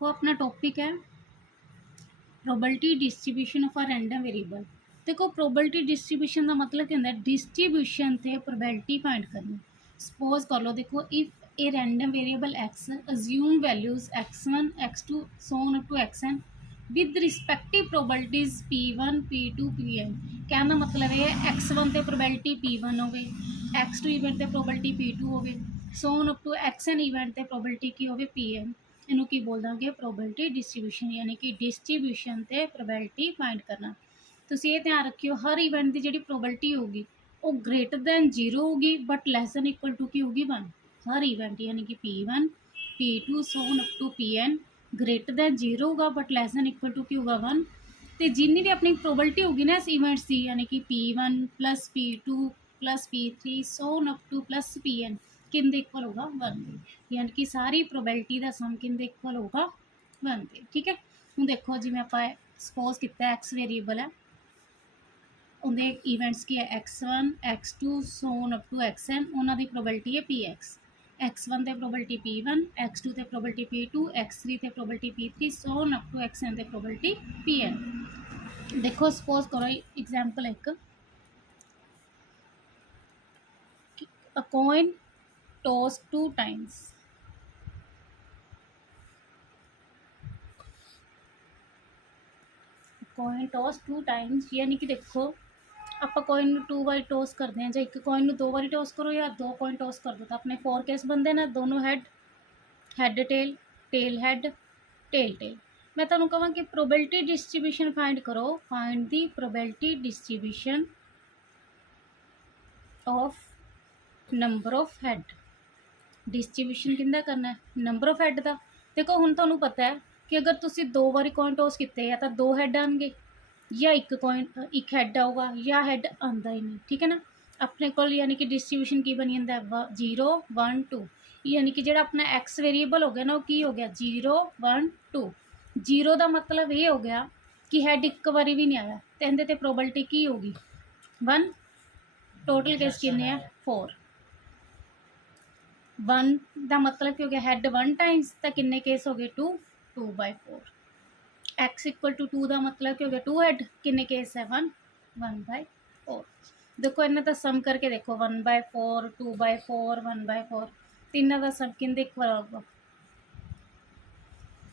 देखो अपना टॉपिक है probability distribution of a random variable. देखो प्रोबेबिलिटी डिस्ट्रीब्यूशन का मतलब क्या होता है, डिस्ट्रीब्यूशन से प्रोबेबिलिटी फाइंड करनी। सपोज कर लो, देखो if a random variable X assume values x1 x2 so on up to xn with respective probabilities p1 p2 pn। कहने का मतलब है x1 ਤੇ प्रोबेबिलिटी p1 होवे, x2 इवेंट ਤੇ प्रोबेबिलिटी p2 होवे, so on up to xn event ਤੇ probability की होवे pn। ਇਹਨੂੰ ਕੀ ਬੋਲ ਦਾਂਗੇ, ਪ੍ਰੋਬੇਬਿਲਿਟੀ ਡਿਸਟ੍ਰੀਬਿਊਸ਼ਨ, ਯਾਨੀ ਕਿ ਡਿਸਟ੍ਰੀਬਿਊਸ਼ਨ ਤੇ ਪ੍ਰੋਬੇਬਿਲਿਟੀ ਫਾਈਂਡ ਕਰਨਾ। ਤੁਸੀਂ ਇਹ ਧਿਆਨ ਰੱਖਿਓ, ਹਰ ਇਵੈਂਟ ਦੀ ਜਿਹੜੀ ਪ੍ਰੋਬੇਬਿਲਿਟੀ ਹੋਊਗੀ ਉਹ ਗ੍ਰੇਟਰ ਦੈਨ 0 ਹੋਊਗੀ but less than equal to ਕੀ ਹੋਊਗੀ 1। ਹਰ ਇਵੈਂਟ ਯਾਨੀ ਕਿ p1 p2 so on up to pn greater than 0 ਹੋਊਗਾ but less than equal to ਕੀ ਹੋਊਗਾ 1। ਤੇ ਜਿੰਨੀ ਵੀ ਆਪਣੀ ਪ੍ਰੋਬੇਬਿਲਿਟੀ ਹੋਊਗੀ ਨਾ ਇਸ ਇਵੈਂਟਸ ਦੀ, ਯਾਨੀ ਕਿ p1 plus p2 plus p3 so on up two plus pn किन इक्वल होगा 1 के, यानी कि सारी प्रोबेबिलिटी का सम किन इक्वल होगा 1 के। ठीक है, हूँ देखो जिमें आप सपोज किया एक्स वेरीएबल है, उनके इवेंट्स की है x1 x2 so on up to xn, उन्होंने प्रोबेबिलिटी है px। x1 ते प्रोबेबिलिटी p1, x2 ते प्रोबेबिलिटी p2, x3 ते probability p3 so on up to xn ते प्रोबेबिलिटी pn। देखो सपोज करो एग्जाम्पल एक, a coin tossed 2 times। Coin toss 2 times, यानी कि देखो आप कॉइन 2 बारी टॉस करते हैं, जो एक कॉइन 2 बारी टॉस करो या 2 कॉइन टॉस कर दो, तो अपने 4 केस बनते ना, दोनों head head tail tail head tail tail. मैं तुहानू कहां कि प्रोबेबिलिटी डिस्ट्रीब्यूशन फाइंड करो, find the probability distribution of number of head. Distribution किंदा करना है, नंबर ऑफ हैड का। देखो हुण तुहानू पता है कि अगर तुसी 2 बारी कॉइन टॉस किए या तो 2 हैड आएंगे या एक कॉइन एक हैड आऊगा या हैड आता ही नहीं। ठीक है ना, अपने को यानी कि डिस्ट्रीब्यूशन की बनी जाता है 0 1 2, यानी कि जो अपना एक्स वेरीएबल हो गया ना, वो की हो गया 0 1 2। 0 का मतलब ये हो गया कि हैड एक बारी भी नहीं आया, तो इहदे ते प्रोबेबिलिटी की होगी 1। टोटल केस कितने हैं 4। 1 का मतलब क्या हो गया, हैड 1 टाइम्स, तो किन्ने केस हो गए 2 2/4। एक्स इक्वल टू 2 का मतलब क्या हो गया 2 हैड, किन्ने केस है 1 1/4। देखो इन्हें तो सम करके देखो 1/4 2/4 1/4, तीनों का सम किन इक्वल होगा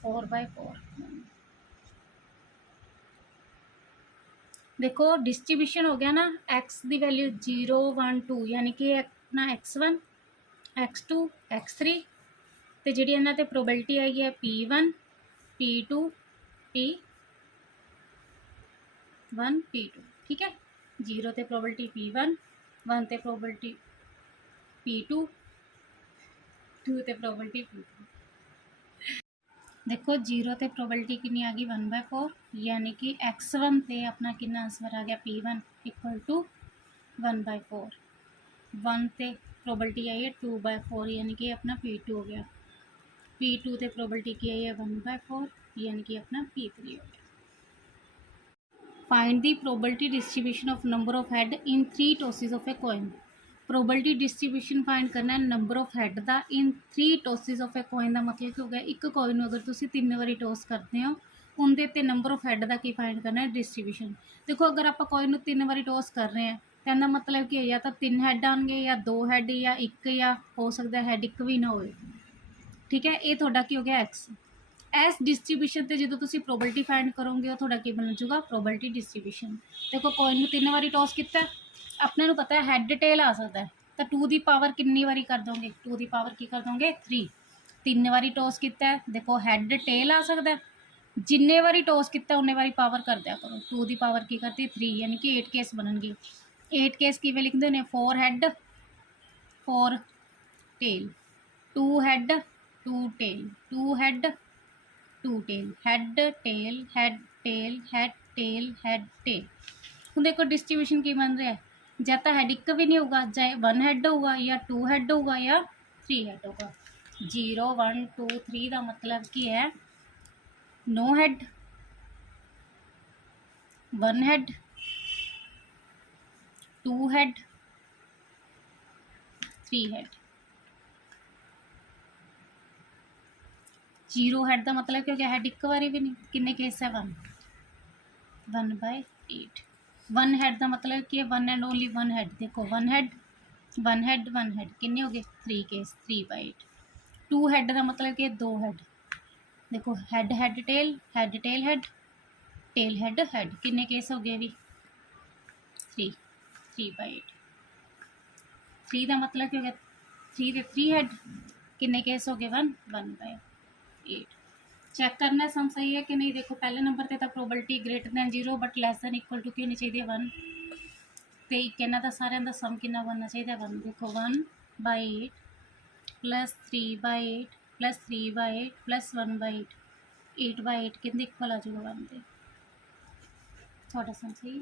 4/4। देखो डिस्ट्रीब्यूशन हो गया ना, एक्स की वैल्यू 0 1 2, यानी कि अपना x1 x2 x3, तो जी इन्हों पर प्रोबेबिलिटी आई है p1 p2 p1 p2। ठीक है, 0 ते प्रोबेबिलिटी p1, 1 ते प्रोबेबिलिटी p2, 2 ते प्रोबेबिलिटी p2। देखो 0 ते प्रोबेबिलिटी कितनी आ गई 1/4, यानी कि x1 ते अपना कितना आंसर आ गया p1 इक्वल टू 1/4। 1 ते प्रोबेबिलिटी आई है 2/4, यानी कि अपना p2 हो गया। p2 ते प्रोबेबिलिटी की आई है 1/4, यानी कि अपना p3 हो गया। Find the probability distribution of number of head in 3 tosses of a coin. Probability distribution find करना है नंबर ऑफ हैड का इन 3 टॉसिस ऑफ ए कॉइन का मतलब क्या हो गया, एक कॉइन अगर तुम 3 बारी टॉस करते हो उनके ते नंबर ऑफ हैड का की फाइंड करना है डिस्ट्रीब्यूशन। देखो अगर आप कॉइन 3 बारी टॉस कर रहे हैं तो इसका मतलब कि या तो 3 हैड आएंगे या 2 हैड या एक, या हो सकता है हैड एक भी ना हो। ठीक है, ये थोड़ा की हो गया एक्स। इस डिस्ट्रीब्यूशन से जो तुम प्रोबेबिलिटी फाइंड करोगे वो थोड़ा की बन जाऊगा प्रोबेबिलिटी डिस्ट्रीब्यूशन। देखो कॉइन 3 बारी टॉस किया, अपने पता है हैड टेल आ सकता है, तो 2 की पावर कितनी बारी कर दोगे 2 की पावर की कर दोगे 3। 3 बारी टॉस किया, देखो हैड टेल आ सकता है, जिन्ने बारी टॉस किया उन्ने बारी पावर कर दिया करो, 2 की पावर की करती 3, यानी कि 8 केस बननगे। 8 केस किवें लिखते हैं 4 head 4 tail, 2 head 2 tail 2 head 2 tail head tail head tail head tail head tail. हूँ देखो डिस्ट्रीब्यूशन की बन रहा है, या तो हैड एक भी नहीं होगा, चाहे 1 हैड होगा या 2 हैड होगा या 3 हैड होगा। 0 1 2 3 का मतलब की है know had, 1 had 2 had 3 had. Zero had का मतलब कि हो गया हैड एक बारी भी नहीं, किन्ने केस है 1 1/8। 1 हैड का मतलब कि 1 एंड ओनली 1 हैड, देखो 1 हैड 1 हैड 1 हैड किन्ने हो गए 3 केस 3/8। 2 हैड का मतलब कि 2 हैड, देखो had head tail head tail had किन्ने केस हो गए भी 3 3/8। 3 का मतलब क्या हो गया 3 के 3 हैड किन्ने केस हो गए 1 1/8। चेक करना है सम सही है कि नहीं। देखो पहले नंबर ते तो probability greater than 0 but less than equal to की होनी चाहिए 1 ਤੇ ਇਹਨਾਂ ਦਾ ਸਾਰਿਆਂ ਦਾ ਸਮ ਕਿੰਨਾ ਬਣਨਾ ਚਾਹੀਦਾ 1। ਦੇਖੋ 1/8 प्लस 3/8 प्लस 3/8 प्लस 1/8 8/8 कितने इक्वल आ जाएगा 1 ਦੇ थोड़ा सम सही।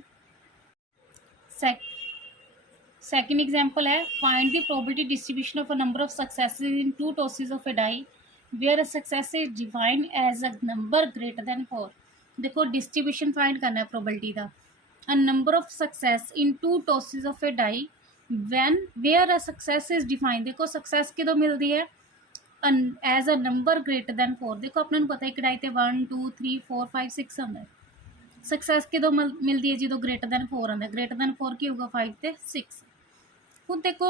सेकंड एग्जांपल है find the probability distribution of a number of successes in 2 tosses of a die where a success is defined as a number greater than 4। देखो डिस्ट्रीब्यूशन फाइंड करना है प्रोबेबिलिटी का। A number of success in 2 tosses of a die when where a success is defined. देखो success कदों मिलती है as a number greater than 4। देखो अपने पता एक डाई ते 1 2 3 4 5 6 आता है। सक्सेस कदों मिलती है जो ग्रेटर दैन 4 आता है। ग्रेटर दैन 4 की होगा 5 ते 6। ਹੁਣ देखो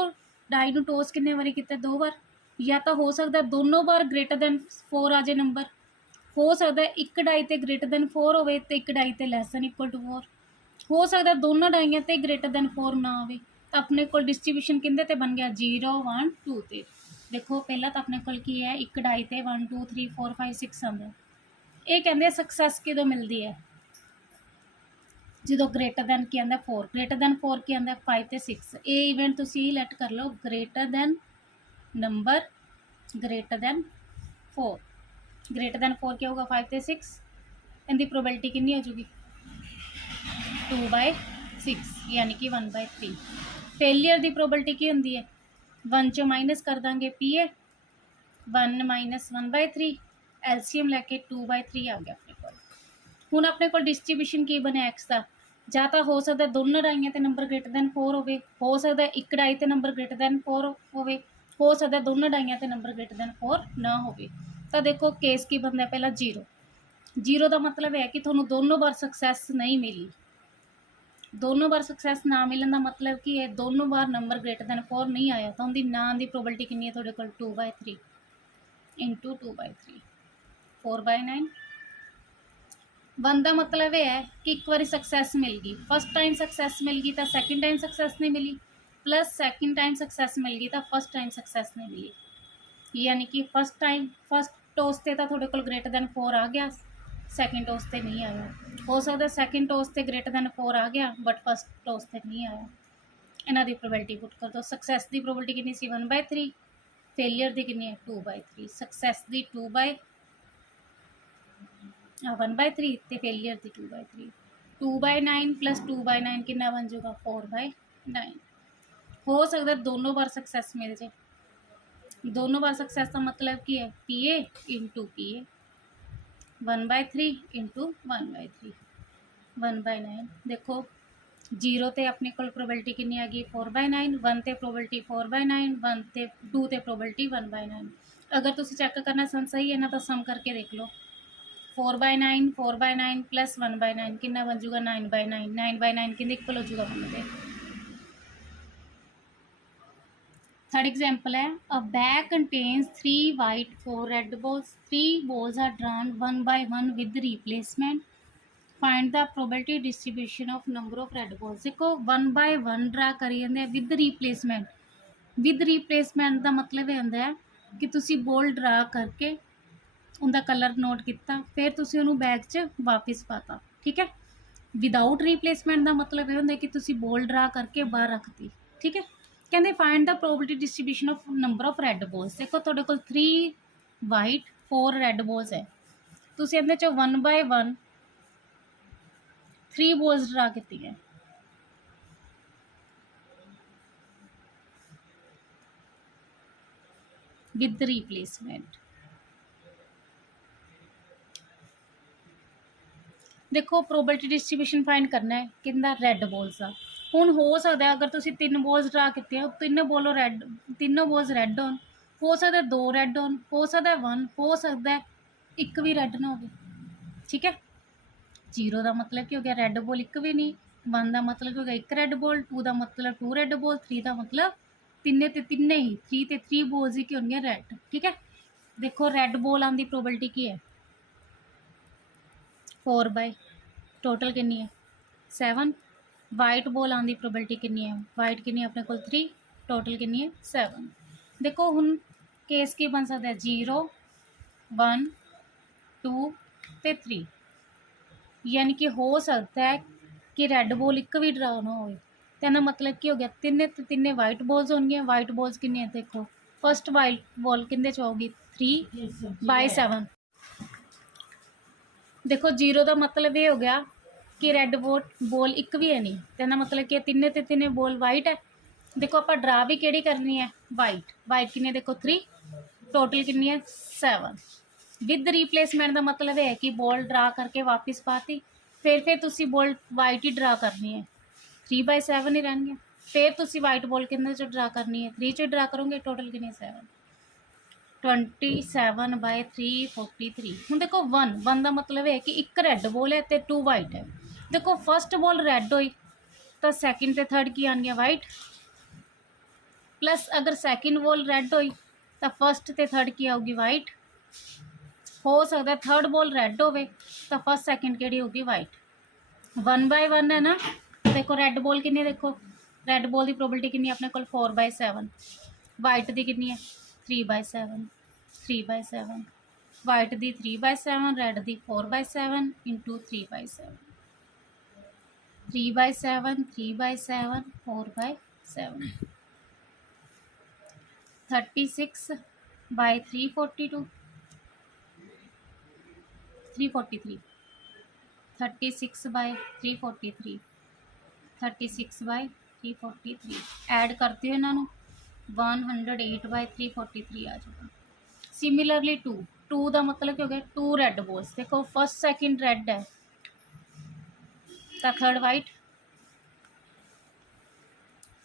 डाई ਨੂੰ टॉस किन्ने बारी किया 2 बार, या तो हो सकता है दोनों बार ग्रेटर दैन 4 आ जाए नंबर, हो सकता है एक डाई ते ग्रेटर दैन 4 होवे ते एक डाई ते लैस दैन इक्वल टू 4, हो सकता है दोनों डाइयां ते ग्रेटर दैन 4 ना होवे। तो अपने को डिस्ट्रीब्यूशन किंदे ते बन गया 0 1 2 ते। देखो पहला तो अपने को की है एक डाई ते 1 2 3 4 5 6 आंदा। ये कहते सक्सैस कदों मिलती है जो ग्रेटर दैन की आंदा 4, ग्रेटर दैन 4 की आंदा 5 ते 6। ये इवेंट तुसी लैट कर लो greater than number greater than 4, greater than 4 क्या होगा 5 ते 6। इनकी प्रोबेबिलिटी कितनी हो जाएगी 2/6 यानी कि 1/3। फेलियर की प्रोबेबिलिटी की होंगी है 1 चो माइनस कर देंगे पी ए 1 माइनस 1/3 एलसीएम लैके 2/3 आ गया अपने को। हुण अपने को डिस्ट्रीब्यूशन की बने एक्स का, ਜਾਂ ਤਾਂ ਹੋ ਸਕਦਾ ਦੋਨੋਂ ਡਾਈਆਂ ਤੇ ਨੰਬਰ ਗ੍ਰੇਟਰ ਦੈਨ 4 ਹੋਵੇ, ਹੋ ਸਕਦਾ ਇੱਕ ਡਾਈ ਤੇ ਨੰਬਰ ਗ੍ਰੇਟਰ ਦੈਨ 4 ਹੋਵੇ, ਹੋ ਸਕਦਾ ਦੋਨੋਂ ਡਾਈਆਂ ਤੇ ਨੰਬਰ ਗ੍ਰੇਟਰ ਦੈਨ 4 ਨਾ ਹੋਵੇ। ਤਾਂ ਦੇਖੋ ਕੇਸ ਕੀ ਬਣਦਾ ਪਹਿਲਾਂ 0 0 ਦਾ ਮਤਲਬ ਹੈ ਕਿ ਤੁਹਾਨੂੰ ਦੋਨੋਂ ਵਾਰ ਸਕਸੈਸ ਨਹੀਂ ਮਿਲੀ। ਦੋਨੋਂ ਵਾਰ ਸਕਸੈਸ ਨਾ ਮਿਲਣ ਦਾ ਮਤਲਬ ਕੀ ਹੈ ਦੋਨੋਂ ਵਾਰ ਨੰਬਰ ਗ੍ਰੇਟਰ ਦੈਨ 4 ਨਹੀਂ ਆਇਆ, ਤਾਂ ਉਹਦੀ ਨਾ ਦੀ ਪ੍ਰੋਬੇਬਿਲਿਟੀ ਕਿੰਨੀ ਹੈ ਤੁਹਾਡੇ ਕੋਲ 2/3 ਇੰਟੂ 2/3 4/9। 1 का मतलब यह है कि एक बार सक्सैस मिल गई, फस्ट टाइम सक्सैस मिल गई तो सैकेंड टाइम सक्सैस नहीं मिली, प्लस सैकेंड टाइम सक्सैस मिल गई तो फस्ट टाइम सक्सैस नहीं मिली। यानी कि फस्ट टाइम फस्ट टॉस से तो थोड़े को ग्रेटर दैन 4 आ गया, सैकेंड टॉस से नहीं आया। हो सकता सैकेंड टॉस से ग्रेटर दैन 4 आ गया बट फस्ट टॉस से नहीं आया। इन्हों की प्रोबेबिलिटी पुट कर दो। सक्सैस की प्रोबेबिलिटी कितनी सी 1/3, फेलियर की कितनी है 2/3। सक्सैस की 1/3 तो फेलियर की 2/3। 2/9 प्लस 2/9 कितना बन जाएगा 4/9। हो सकता है दोनों बार सक्सैस मिल जाए। दोनों बार सक्सैस का मतलब की है P A into P A 1/3 into 1/3 1/9। देखो 0 ते अपने को प्रोबेबिलिटी कितनी आ गई 4/9, 1 ते प्रोबेबिलिटी 4/9, 1 ते 2 ते प्रोबेबिलिटी 1/9। अगर तुम चेक करना सम सही है ना तो सम करके देख लो 4/9 प्लस 1/9 कितना बन जाएगा 9/9 9/9 कितने इक्वल हो जाएगा बनते। थर्ड एग्जांपल है a bag contains 3 white 4 red balls, 3 balls are drawn 1 by 1 with replacement, find the probability distribution of number of red balls. देखो 1 by 1 ड्रा करी जाते विद रिप्लेसमेंट। विद रिप्लेसमेंट का मतलब ये होंदा है कि तुसी बॉल ड्रा करके उनका कलर नोट किया फिर तुसी उन्होंने बैग च वापस पाता, ठीक है। विदाउट रिप्लेसमेंट का मतलब यह होंदा कि तुसी बॉल ड्रा करके बाहर रखती, ठीक है। कहते find the probability distribution of number of red balls. देखो तुहाडे कोल 3 वाइट 4 रेड बॉल्स है, तुसी इहदे चों 1 by 1 3 बॉल्स ड्रा की है। विद रिप्लेसमेंट देखो प्रोबेबिलिटी डिस्ट्रीब्यूशन फाइंड करना है किंदा रेड बॉल्स का। हुण हो सकता है अगर तुसी 3 बॉल्स ड्रा किए हो 3 बॉल रेड, तीनों बॉल्स रेड हो सकता है 2 रेड हो सकता है 1, हो सकता है एक भी रैड ना हो, ठीक है। 0 का मतलब की हो गया रैड बॉल एक भी नहीं, 1 का मतलब हो गया एक रैड बॉल, 2 का मतलब 2 रैड बॉल, 3 का मतलब तिन्ने ते तिन्ने ही 3 ते 3 बॉल्स ही की होंगे रैड, ठीक है। देखो रैड बॉल आने की प्रोबेबिलिटी की है 4 बाय टोटल कितनी है 7। वाइट बॉल आने की प्रोबेबिलिटी कितनी है, वाइट कितनी है अपने को 3, टोटल कितनी है 7। देखो हुन केस की बन सकता है 0 1 2 ते 3, यानी कि हो सकता है कि रैड बॉल एक भी ड्रा ना हो, तो मतलब की हो गया तिन्ने ते तिन्ने वाइट बॉल्स होंगे। वाइट बॉल्स कितनी है देखो, फर्स्ट वाइट बॉल कितने च होगी 3 बाय 7। देखो 0 का मतलब ये हो गया कि रैड बॉल एक भी है नहीं, तो मतलब कि तिन्ने ते तिन्ने बॉल वाइट है। देखो आप ड्रा भी केड़ी करनी है वाइट, वाइट कितनी देखो 3, टोटल कितनी है 7। विद रिप्लेसमेंट का मतलब है कि बॉल ड्रा करके वापस पाती, फिर तुसी बॉल वाइट ही ड्रा करनी है, 3 बाय 7 ही रहनी है। फिर तुसी वाइट बॉल कितने च ड्रा करनी है 3 च ड्रा करोगे, टोटल कितनी 7, 27 बाय 3 43। हूँ देखो 1 का मतलब है कि एक रैड बॉल है तो 2 वाइट है। देखो फर्स्ट बॉल रैड हुई तो सैकेंड ते थर्ड की आनी है वाइट, प्लस अगर सैकेंड बॉल रैड हुई तो फर्स्ट ते थर्ड की आऊगी वाइट। हो सकता है थर्ड बॉल रैड हो तो फर्स्ट सैकेंड केड़ी होगी वाइट। 1 बाय 1 है ना। देखो रैड बॉल कितनी देखो, रैड बॉल की प्रोबेबिलिटी कितनी अपने को 4 बाय 7, वाइट की कितनी है 3 बाय 7, 3 बाय 7, वाइट दी 3 बाय 7, रैड दी 4 बाय 7 इंटू 3 by 7, 3 by 7, 3 by 7, 4 by 7, 36 by 342, 343, 36 by 343, 36 by 343 add करते हो इन्हों 108 बाय 343 आ जाएगा। सिमिलरली 2 का मतलब क्या हो गया 2 रैड बॉल्स। देखो फर्स्ट सैकेंड रैड है तो third white,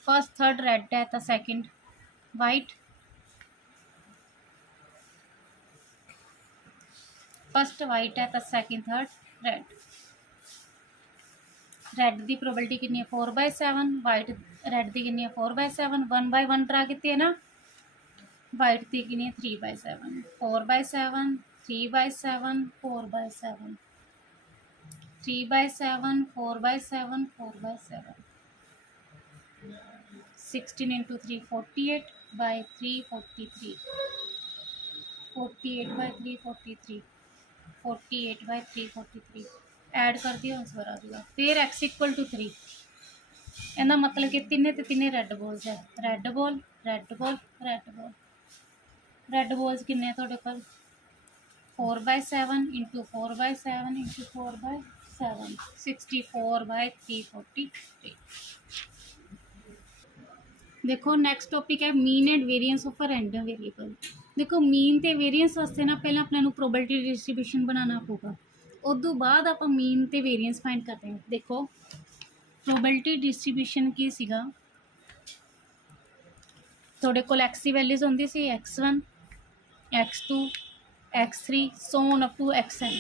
first third red है तो सैकेंड वाइट, फर्स्ट वाइट है तो सैकेंड थर्ड रैड। रैड की प्रोबेबिलिटी कितनी है 4 बाय 7, वाइट रैड की कितनी है 4 बाय 7, 1 बाय 1 ड्रा की है ना, वाइट की कितनी है 3 by 7, 4 by 7, 3 by 7, 4 by 7, 3 by 7, 4 by 7, 4 by 7, 16 into 3 48 by 343, 48 by 343, 48 by 343 add कर दिया आंसर आ जाएगा। फिर एक्स इक्वल टू 3, ਇਹਦਾ मतलब कि तिन्ने ते तिन्ने रैड बॉल्स है, red ball red ball red ball, red balls किन्ने थोड़े को 4 बाय 7 इंटू 4 बाय 7 इंटू 4 बाय 7, 64 बाय 343। देखो नैक्सट टॉपिक है mean and variance of a random variable. देखो मीन ते वेरियंस वास्ते ना पहले अपने प्रोबेबिलिटी डिस्ट्रीब्यूशन बनाना पऊगा, उदों बाद आप मीन ते वेरियंस फाइंड करते हैं। देखो प्रोबेबिलिटी डिस्ट्रीब्यूशन की सीगा, थोड़े को एक्स की वैल्यूज होंगी सी x1 x2 x3 so on up to xn।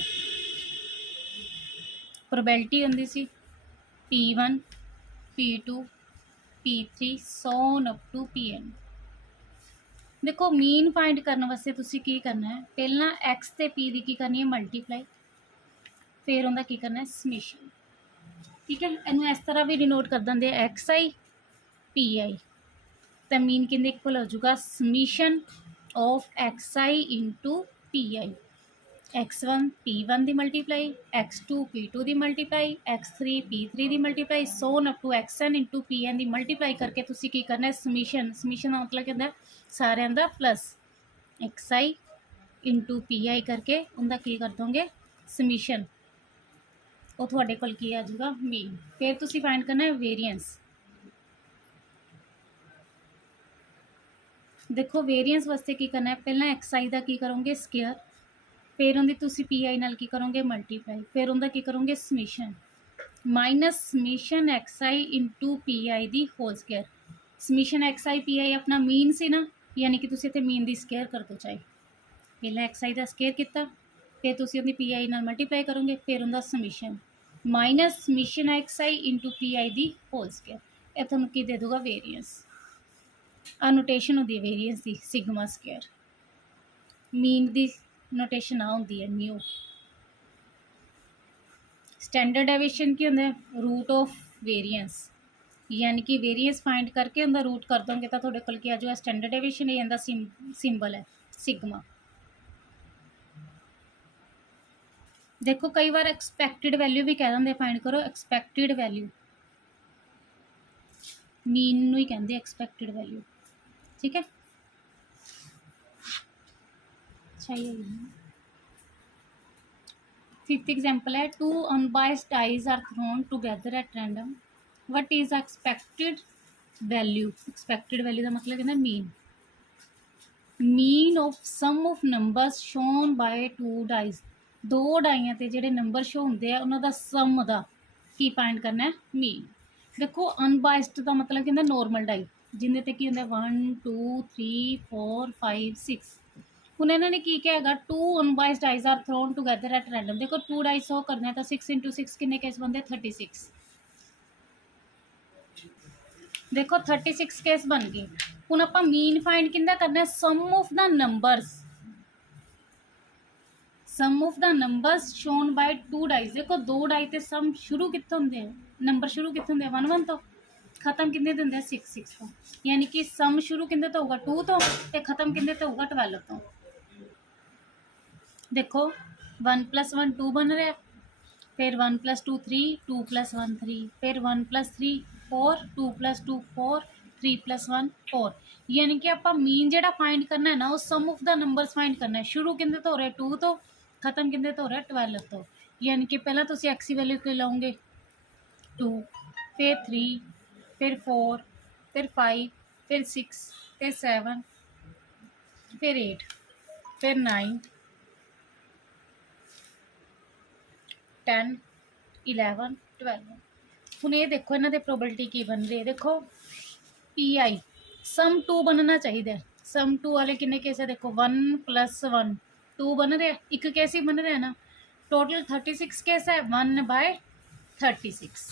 Probability होंगी सी p1 p2 p3 so on up to pn। देखो मीन फाइंड करने वास्ते तुसी की करना है, पहला एक्स ते पी की करनी है मल्टीप्लाई, फिर उनका की करना है समीशन, ठीक है। इनू इस तरह भी डिनोट कर देंगे एक्स आई पी आई, तो मीन कि इक्वल हो जाऊगा summation of X I into P I, x1 p1 की मल्टीप्लाई, x2 p2 की मल्टीप्लाई, x3 p3 की multiply, so up to xn into pn की मल्टीप्लाई करके तुसी की करना है समीशन। समीशन का मतलब कहता है सारे का plus x I into P I करके उनका की कर दोगे समीशन, वो थोड़े कोल की आ जाऊगा मीन। फिर तुसी फाइंड करना है वेरियंस। देखो वेरियंस वास्ते की करना है, पहला एक्स आई का की करोगे स्केयर, फिर उनकी तुसी पी आई नाल की करोगे मल्टीप्लाई, फिर उनका की करोगे summation minus summation x I into P I दी whole square. Summation x i p i अपना मीन से ना, यानी कि तुसी इत्थे मीन दी स्केयर कर दो चाहे, पहले एक्स आई का स्केयर किया फिर तुसी उहदी पी आई नाल मल्टीप्लाई करोगे, फिर उहदा समीशन माइनस समीशन है X I into P I दी होल स्केयर। ये तुहानूं की दे दूगा वेरिएंस, नोटेशन होंदी है वेरिएंस दी सिग्मा स्केयर। मीन दी नोटेशन आ होंदी है म्यू। स्टैंडर्ड डेविएशन की होंदा है रूट ऑफ वेरिएंस, यानी कि वेरिएंस फाइंड करके उनका रूट कर दोगे तो थोड़े कोल क्या जो स्टैंडर्ड डेविएशन है इनका सिंबल है सिग्मा। देखो कई बार एक्सपैक्टेड वैल्यू भी कह देंगे, फाइंड करो एक्सपैक्टेड वैल्यू, मीन नूं ही कहते एक्सपैक्टेड वैल्यू। ठीक है, अच्छा ये फिफ्थ एग्जाम्पल है, two unbiased dice are thrown together at random, what is expected value. Expected value का मतलब कहना mean, mean of sum of numbers shown by two dice. दो डाइया ते जेडे नंबर शो होंगे उन्हों का सम का की फाइंड करना है मीन। देखो अनबायस्ड का मतलब कहना नॉर्मल डाई जिन्हें ते की होंगे 1 2 3 4 5 6। हुण इन्होंने की क्या है, two unbiased dice are thrown together at random. देखो टू डाइज शो करना है तो 6 इंटू 6 किन्ने केस बनते 36। देखो 36 केस बन गए। हुण आपां मीन फाइंड किंदा करना है, sum of the numbers, sum of the numbers shown by two dice. देखो दो डाई ते सम शुरू कित्थों होंदे हैं, नंबर शुरू कित्थों होंदे 1 1 तो, खत्म किन्ने ते होंदे 6 6 तो, यानी कि सम शुरू किंदे तो होगा 2 तो ते खत्म किंदे तो होगा 12 तो। देखो 1 + 1 2 बन रहा है, फिर 1 + 2 3, 2 + 1 3, फिर 1 + 3 4, 2 + 2 4, 3 + 1 4। यानी कि आप मीन जो फाइंड करना है ना वो सम ऑफ द नंबर्स फाइंड करना है। शुरू किंदे तो हो रहा है 2 तो, खत्म किंदे तो हो रहा है 12 तो। यानी कि पहला तुम एक्स की वैल्यू की लाओगे 2, फिर 3, फिर 4, फिर 5, फिर 6, फिर 7, फिर 8, फिर 9, 10, 11, 12। ਹੁਣ ਇਹ देखो इन्हों के प्रोबेबिलिटी की बन रही है। देखो पी आई सम 2 बनना चाहिए, सम 2 वाले किन्ने केस है, देखो 1 + 1 2 बन रहे, एक केस ही बन रहा है ना, टोटल 36 केस है 1/36।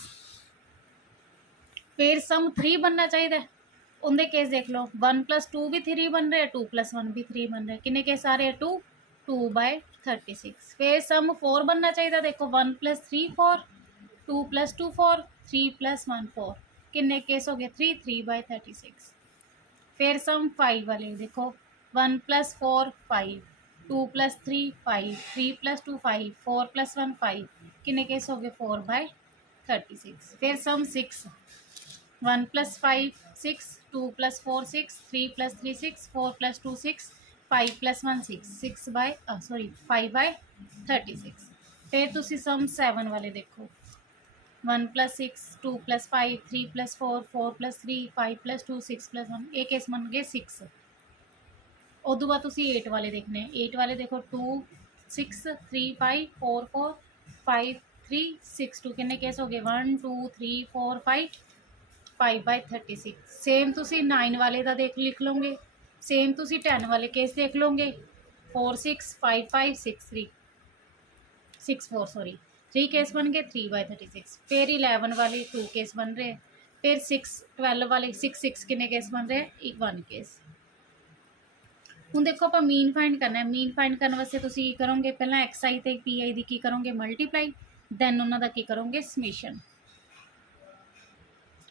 फिर सम 3 बनना चाहिए, उनके केस देख लो 1 + 2 भी 3 बन रहे हैं, 2 + 1 भी 3 बन रहे हैं, किन्ने केस आ रहे हैं 2 2/36। फिर सम 4 बनना चाहिए, देखो 1 + 3 4, 2 + 2 4, 3 + 1 4, किन्ने केस हो गए 3 3/36। फिर सम 5 वाले देखो 1 + 4 5, 2 + 3 5, 3 + 2 5, 4 + 1 5, किन्ने केस हो गए 4/36। फिर सम 6 1 + 5 6, 2 + 4 6, 3 + 3 6, 4 + 2 6, 5 + 1 6, 5/36। फिर तुसी सम 7 वाले देखो 1 + 6, 2 + 5, 3 + 4, 4 + 3, 5 + 2, 6 + 1, ये केस बन गए 6। उदू बाद तुसी 8 वाले देखने, 8 वाले देखो 2 6 3 5 4 4 5 3 6 2, किन्ने केस हो गए 1 2 3 4 5 5/36। सेम तुसी 9 वाले का लिख लोगे, सेम तुसी 10 वाले केस देख लोगे 4 6 5 5 6 3 6 4 सॉरी 3 केस बन गए 3/36। फिर 11 वाले 2 केस बन रहे, फिर 6 12 वाले 6 6 किन्ने केस बन रहे हैं 1 केस। हूँ देखो आप मीन फाइंड करना है, मीन फाइंड करने वास्ते तुसी की करोगे पहला एक्स आई ते पी आई दी की करोगे मल्टीप्लाई, दैन उन्हों का की करोगे समीशन।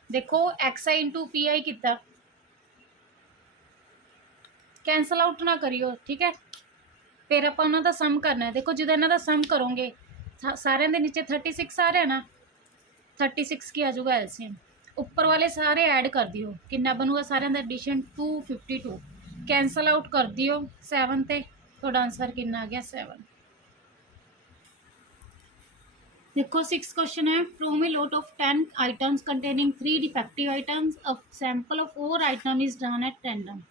देखो x I into P I किता, कैंसल आउट ना करियो, ठीक है। फिर आप उन्हों का सम करना है, देखो जो इन्हों का सम करोगे सारे के नीचे 36 आ रहा है ना, 36 की आ जाऊगा एलसीएम, ऊपर वाले सारे ऐड कर दियो, कितना बनूगा सारे का एडिशन 252, कैंसल आउट कर दियो 7 ते, थोड़ा आंसर कितना आ गया 7। देखो 6 क्वेश्चन है, from a lot of 10 items containing 3 defective items a sample of 4 item is done at random.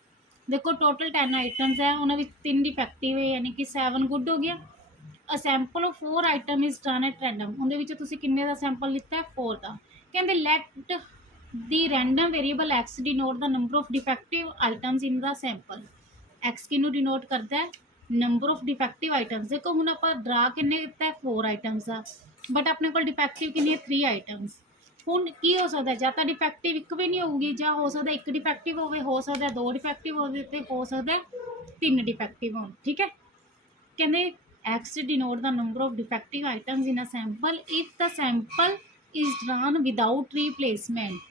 देखो टोटल 10 आइटम्स है, उन्होंने 3 डिफेक्टिव है यानी कि 7 गुड हो गया। A sample of 4 item is done at random, उन्हें तुसी किन्ने दा सैंपल लिता है 4 का। कहते let the random variable X denote the number of defective items in the sample. X किनू डिनोट करता है ਨੰਬਰ ਆਫ ਡਿਫੈਕਟਿਵ ਆਈਟਮਸ। ਦੇਖੋ ਹੁਣ ਆਪਾਂ ਡਰਾ ਕਿੰਨੇ ਕੀਤਾ 4 ਆਈਟਮਸ ਆ, ਬਟ ਆਪਣੇ ਕੋਲ ਡਿਫੈਕਟਿਵ ਕਿੰਨੀ ਹੈ 3 ਆਈਟਮਸ। ਹੁਣ ਕੀ ਹੋ ਸਕਦਾ, ਜਾਂ ਤਾਂ ਡਿਫੈਕਟਿਵ ਇੱਕ ਵੀ ਨਹੀਂ ਹੋਊਗੀ, ਜਾਂ ਹੋ ਸਕਦਾ ਇੱਕ ਡਿਫੈਕਟਿਵ ਹੋਵੇ, ਹੋ ਸਕਦਾ 2 ਡਿਫੈਕਟਿਵ ਹੋਵੇ, ਤੇ ਹੋ ਸਕਦਾ 3 ਡਿਫੈਕਟਿਵ ਹੋਣ। ਠੀਕ ਹੈ, ਕਹਿੰਦੇ X denote the number of defective items in a sample if the sample is drawn without replacement.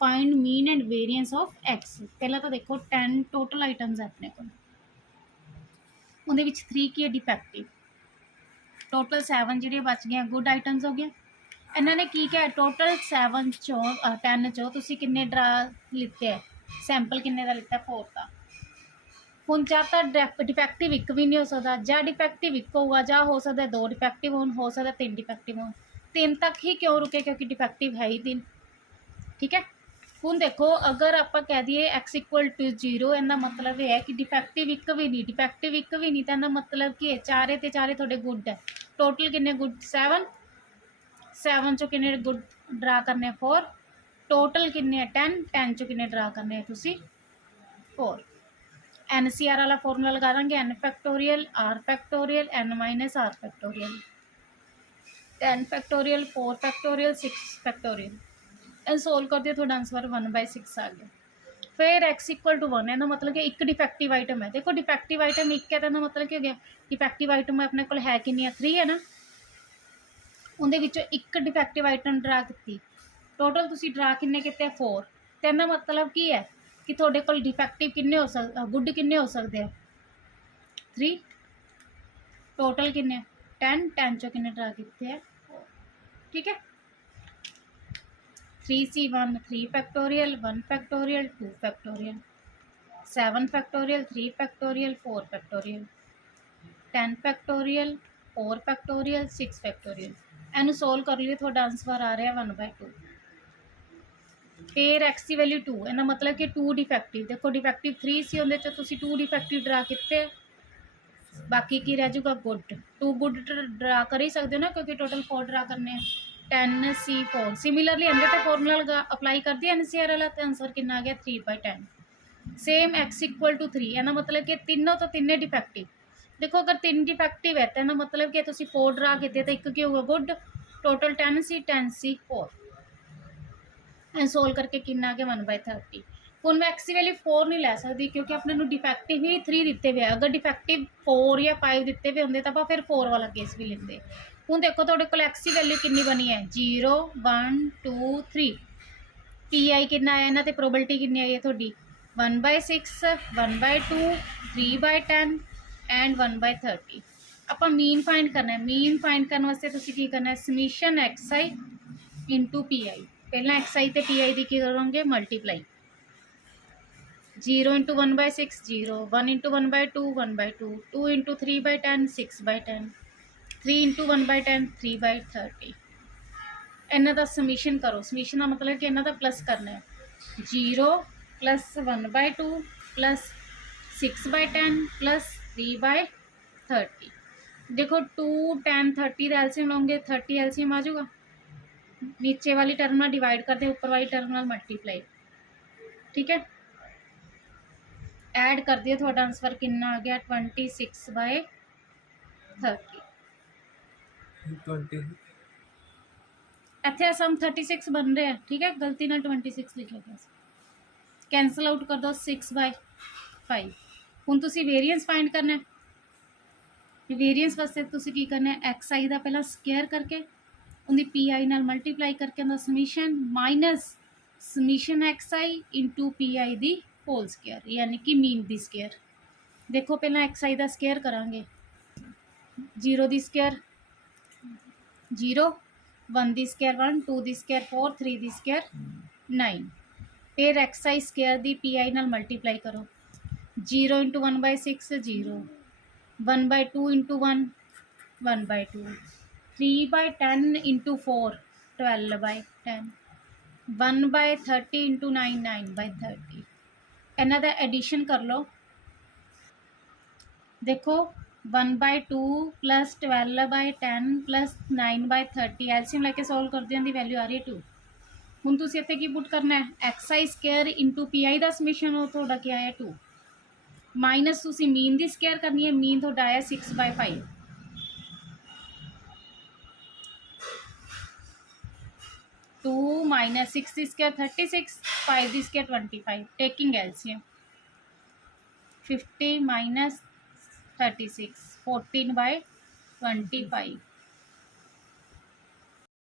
Find mean and variance of X। ਪਹਿਲਾਂ ਤਾਂ ਦੇਖੋ 10 ਟੋਟਲ ਆਈਟਮਸ ਹੈ ਆਪਣੇ ਕੋਲ, ਉਹਦੇ ਵਿੱਚ 3 ਕੀ ਹੈ ਡਿਫੈਕਟਿਵ, ਟੋਟਲ 7 ਜਿਹੜੀਆਂ ਬਚ ਗਈਆਂ ਗੁੱਡ ਆਈਟਮਸ ਹੋ ਗਿਆ। ਇਹਨਾਂ ਨੇ ਕੀ ਕਿਹਾ, ਟੋਟਲ 7 ਚੋਂ 10 ਚੋਂ ਤੁਸੀਂ ਕਿੰਨੇ ਡਰਾ ਲਿੱਤੇ ਹੈ, ਸੈਂਪਲ ਕਿੰਨੇ ਦਾ ਲਿੱਤਾ 4 ਦਾ। ਹੁਣ ਜਾਂ ਤਾਂ ਡਿਫੈਕਟਿਵ ਇੱਕ ਵੀ ਨਹੀਂ ਹੋ ਸਕਦਾ, ਜਾਂ ਡਿਫੈਕਟਿਵ ਇੱਕ ਹੋਊਗਾ, ਜਾਂ ਹੋ ਸਕਦਾ 2 ਡਿਫੈਕਟਿਵ ਹੋਣ, ਹੋ ਸਕਦਾ 3 ਡਿਫੈਕਟਿਵ ਹੋਣ। 3 ਤੱਕ ਹੀ ਕਿਉਂ ਰੁਕੇ, ਕਿਉਂਕਿ ਡਿਫੈਕਟਿਵ ਹੈ ਹੀ 3। ਠੀਕ ਹੈ, ਹੁਣ ਦੇਖੋ ਅਗਰ ਆਪਾਂ ਕਹਿ ਦਈਏ x = 0, ਇਹਦਾ ਮਤਲਬ ਇਹ ਹੈ ਕਿ ਡਿਫੈਕਟਿਵ ਇੱਕ ਵੀ ਨਹੀਂ, ਡਿਫੈਕਟਿਵ ਇੱਕ ਵੀ ਨਹੀਂ, ਤਾਂ ਇਹਦਾ ਮਤਲਬ ਕੀ ਹੈ ਚਾਰੇ ਤੇ ਚਾਰੇ ਤੁਹਾਡੇ ਗੁੱਡ ਹੈ। ਟੋਟਲ ਕਿੰਨੇ ਗੁੱਡ 7, 7 ਚੋਂ ਕਿੰਨੇ ਗੁੱਡ ਡਰਾ ਕਰਨੇ 4, ਟੋਟਲ ਕਿੰਨੇ ਹੈ 10, 10 ਚੋਂ ਕਿੰਨੇ ਡਰਾ ਕਰਨੇ ਤੁਸੀਂ 4। NCR वाला फॉर्मूला लगा देंगे, n factorial r factorial n minus r factorial, 10 factorial 4 factorial 6 factorial. ਇਹ ਸੋल्व कर दिया, थोड़ा आंसर 1/6 आ गया। फिर x = 1, ਇਹਦਾ मतलब कि एक डिफेक्टिव आइटम है। देखो डिफेक्टिव आइटम एक है, तो मतलब क्या हो गया, डिफेक्टिव आइटम अपने को है कितनी 3 है ना, ਉਹਦੇ ਵਿੱਚੋਂ ਇੱਕ डिफेक्टिव आइटम ड्रा की, टोटल तुसी ड्रा किन्ने किते 4, तो ਇਹਦਾ मतलब की है कि ਤੁਹਾਡੇ ਕੋਲ डिफेक्टिव किन्ने हो सकते, गुड किन्ने हो सकते हैं 3, टोटल किन्ने 10, 10 चो किन्ने ड्रा किते हैं। ठीक है, 3C1 3 factorial 1 factorial 2 factorial, 7 factorial 3 factorial 4 factorial, 10 factorial 4 factorial 6 factorial. इनू सोल्व कर लिए, थोड़ा आंसर आ रहा है 1/2। फिर x की वैल्यू 2, ਇਹਦਾ मतलब कि 2 डिफेक्टिव। देखो डिफेक्टिव 3 सी, ਉਹਦੇ ਚੋਂ ਤੁਸੀਂ 2 डिफेक्टिव ड्रा किते, बाकी की रह जाऊगा गुड। 2 गुड ड्रा कर ही सकते हो ना, क्योंकि टोटल 4 ड्रा करने हैं। 10C4 सिमिलरली अंदर तो फॉर्मूला लगा अप्लाई कर दिया NCR वाला, तो आंसर कितना आ गया 3/10। सेम x = 3, ਇਹਦਾ मतलब कि तीनों तो तीनों डिफेक्टिव। देखो अगर 3 डिफेक्टिव है, तो ਇਹਦਾ मतलब कि तुसी 4 ड्रा किते, तो एक की होगा गुड, टोटल 10C4। सोल्व करके कितना आ गया 1/30। ਹੁਣ मैं x की वैल्यू 4 नहीं लै सकती, क्योंकि अपने नूं डिफेक्टिव ही 3 दिते हुए। अगर डिफेक्टिव 4 या 5 दिते हुए होंगे, तो आप फिर 4 वाला केस भी लेंगे। हूँ देखो तुहाडे कोल x की वैल्यू कितनी बनी है 0 1 2 3, PI कितना है, इन्हां ते प्रोबेबिलिटी कितनी आई है तुहाडी 1/6 1/2 3/10 एंड 1/30। आपां मीन फाइंड करना है। मीन फाइंड करने वास्ते तुसीं की करना है, समीशन XI * PI। पहला XI ते PI दी की करोगे मल्टीप्लाई, 0 * 1/6 0, 1 * 1/2 1/2, 2 * 3/10 6/10, 3 * 1/10 3/30। इन्हां दा समीशन करो। समीशन का मतलब कि इन्हां दा प्लस करना है, 0 + 1/2 + 6/10 + 3/30। देखो 2 10 30 का एलसीएम लोगे, 30 एलसीएम आ जाऊगा, नीचे वाली टर्म में डिवाइड करते, ऊपर वाली टर्म में मल्टीप्लाई। ठीक है, ऐड कर दिया, थोड़ा आंसर कितना आ गया 26/30। इतने सम 36 बन रहे हैं। ठीक है, गलती ना 26 लिखा गया, कैंसल आउट कर दो 6/5। हुण तुसी वेरिएंस फाइंड करना है। वेरिएंस वास्ते तुसी की करना है, XI का पहला स्केयर करके उनकी PI नाल मल्टीप्लाई करके उनका summation minus summation XI * PI दी होल स्केयर, यानी कि मीन दी स्केयर। देखो पहला XI का स्केयर करांगे, 0 दी स्केयर 0, 1 दी स्केयर 1, 2 दी स्केयर 4, 3 दी स्केयर 9। फिर XI स्केयर दी PI नाल मल्टीप्लाई करो, 0 * 1/6 0, 1/2 * 1 1/2, 3/10 * 4 12/10, 1/30 * 9 9/30। इन्हां दा एडिशन कर लो। देखो 1/2 + 12/10 + 9/30 एलसीएम लैके सोल्व कर दिया, वैल्यू आ रही है 2। हुण तुसीं इत्थे की पुट करना है, XI स्केयर * PI का समीशन, वो तुहाडा क्या है 2। माइनस तुसी मीन दी स्केयर करनी है, मीन थोड़ा आया 6/5। 2 माइनस 6 दी स्केयर 36, 5 दी स्केयर 25। Taking LCM 50 minus 36 14/25।